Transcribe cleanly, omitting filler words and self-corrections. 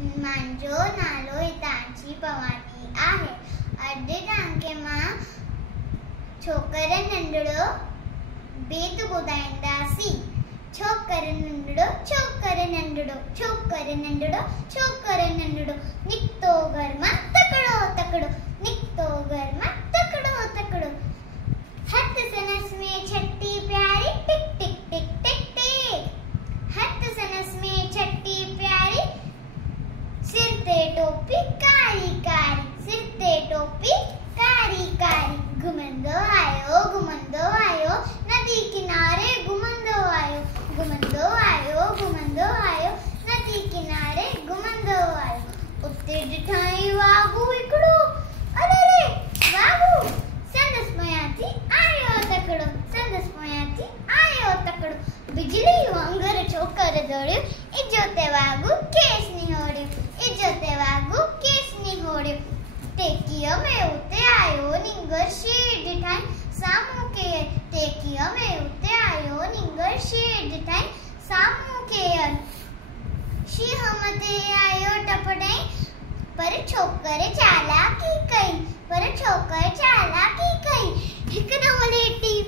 मांजो नालो हितांशी पवानी आहे। अॼु तव्हांखे मां छोकर नंढड़ो बेत ॿुधाईंदासीं। छोकर नंढड़ो छोकर नंढड़ो छोकर नंढड़ो छोकर नंढड़ो निकितो घर मां तकड़ो तकड़ो निकितो घर मां तकड़ो तकड़ो। हथ सनस में छठी प्यारी टिक टिक टिक टिक टिक। हथ सनस में छठी प्यारी सिर ते टोपी कारी कारी सिर ते टोपी कारी कारी। घुमंदो आयो नदी किनारे घुमंदो आयो नदी किनारे घुमंदो आयो। उते ॾिठाई वाघू हिकिड़ो, अरे रे वाघू संदसि पोयां आयो तकड़ो। बिजली वांगुरु छोकर दौड़ियो, इजो ते वाघू केस निहोड़ियो। टेकीअ में उते आयो निंगर शेर ॾिठाई साम्हूं केर। टेकीअ में उते आयो निंगर शेर ॾिठाई साम्हूं केर। शींहं मथे आयो टपॾाई पर छोकर चालाकी कई। हिकदमि लेटी